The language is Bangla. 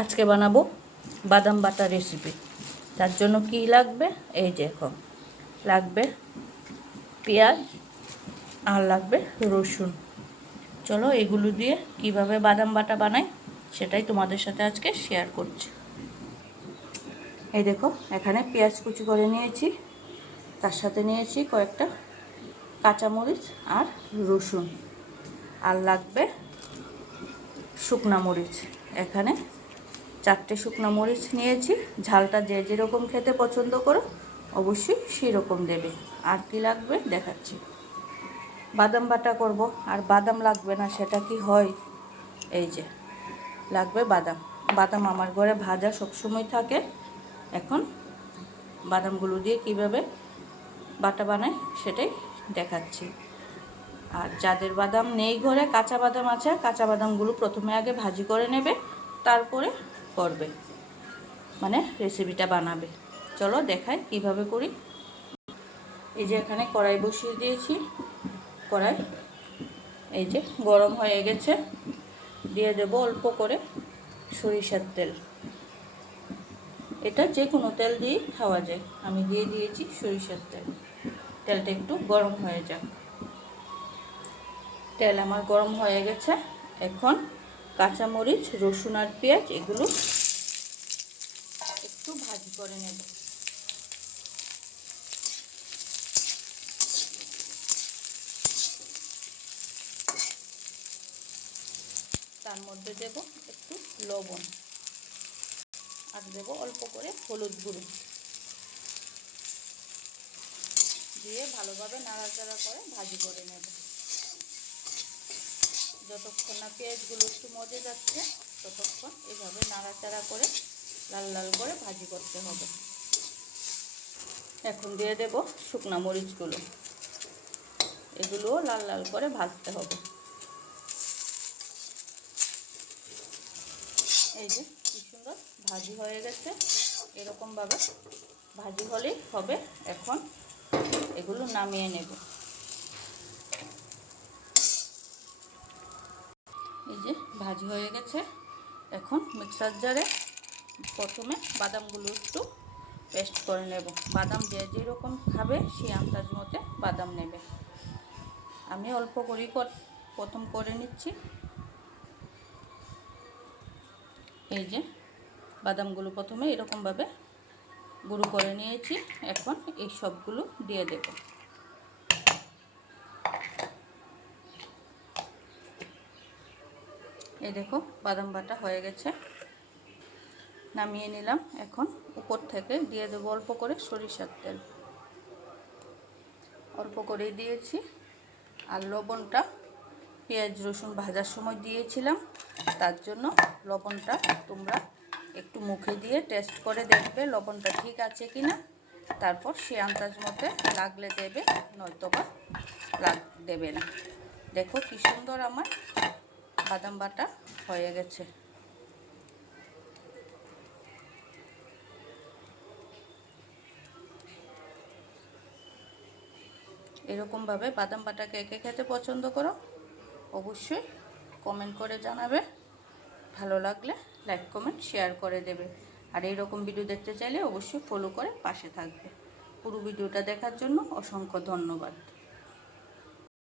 আজকে বানাবো বাদাম বাটা রেসিপি। তার জন্য কি লাগবে, এই যে এখন লাগবে পেঁয়াজ আর লাগবে রসুন। চলো এগুলো দিয়ে কিভাবে বাদাম বাটা বানাই সেটাই তোমাদের সাথে আজকে শেয়ার করছি। এই দেখো, এখানে পেঁয়াজ কুচি করে নিয়েছি, তার সাথে নিয়েছি কয়েকটা কাঁচামরিচ আর রসুন, আর লাগবে শুকনা মরিচ। এখানে 4টে শুকনো মরিচ নিয়েছি। ঝালটা যে যেরকম খেতে পছন্দ করো অবশ্যই সেই রকম দেবে। আর কি লাগবে দেখাচ্ছি। বাদাম বাটা করব, আর বাদাম লাগবে না সেটা কি হয়, এই যে লাগবে বাদাম। বাদাম আমার ঘরে ভাজা সবসময় থাকে। এখন বাদামগুলো দিয়ে কিভাবে বাটা বানাই সেটাই দেখাচ্ছি। আর যাদের বাদাম নেই ঘরে, কাঁচা বাদাম আছে, কাঁচা বাদামগুলো প্রথমে আগে ভাজি করে নেবে, তারপরে করবে, মানে রেসিপিটা বানাবে। চলো দেখাই কিভাবে করি। এই যে এখানে কড়াই বসিয়ে দিয়েছি। কড়াই এই যে গরম হয়ে গেছে। দিয়ে দেব অল্প করে সরিষার তেল। এটা যে কোনো তেল দিয়ে খাওয়া যায়। আমি দিয়ে দিয়েছি সরিষার তেল। তেলটা একটু গরম হয়ে যাক। তেল আমার গরম হয়ে গেছে। এখন কাঁচামরিচ, রসুন আর পেঁয়াজ এগুলো একটু ভাজি করে নেব। তার মধ্যে দেব একটু লবণ, আর দেব অল্প করে হলুদ গুঁড়ো। দিয়ে ভালোভাবে নাড়াচাড়া করে ভাজি করে নেব। যতক্ষণ না পেঁয়াজগুলো একটু মজে যাচ্ছে ততক্ষণ এভাবে নাড়াচাড়া করে লাল লাল করে ভাজি করতে হবে। এখন দিয়ে দেব শুকনা মরিচগুলো। এগুলোও লাল লাল করে ভাজতে হবে। এই যে কি সুন্দর ভাজি হয়ে গেছে। এরকমভাবে ভাজি হলেই হবে। এখন এগুলো নামিয়ে নেব। এই যে ভাজি হয়ে গেছে। এখন মিক্সার জারে প্রথমে বাদামগুলো একটু পেস্ট করে নেব। বাদাম যে যেরকম খাবে সেই আন্দাজ মতে বাদাম নেবে। আমি অল্প করেই প্রথম করে নিচ্ছি। এই যে বাদামগুলো প্রথমে এরকমভাবে গুঁড়ো করে নিয়েছি। এখন এই সবগুলো দিয়ে দেব। এই দেখো বাদাম বাটা হয়ে গেছে, নামিয়ে নিলাম। এখন উপর থেকে দিয়ে দেবো অল্প করে সরিষার তেল। অল্প করে দিয়েছি। আর লবণটা পেঁয়াজ রসুন ভাজার সময় দিয়েছিলাম, তার জন্য লবণটা তোমরা একটু মুখে দিয়ে টেস্ট করে দেখবে লবণটা ঠিক আছে কি না। তারপর সে আন্দাজ মতে লাগলে দেবে, নয়তোবা দেবে না। দেখো কি সুন্দর আমার বাদাম বাটা হয়ে গেছে। এরকমভাবে বাদাম বাটা কে কে খেতে পছন্দ করো অবশ্যই কমেন্ট করে জানাবে। ভালো লাগলে লাইক কমেন্ট শেয়ার করে দেবে। আর এইরকম ভিডিও দেখতে চাইলে অবশ্যই ফলো করে পাশে থাকবে। পুরো ভিডিওটা দেখার জন্য অসংখ্য ধন্যবাদ।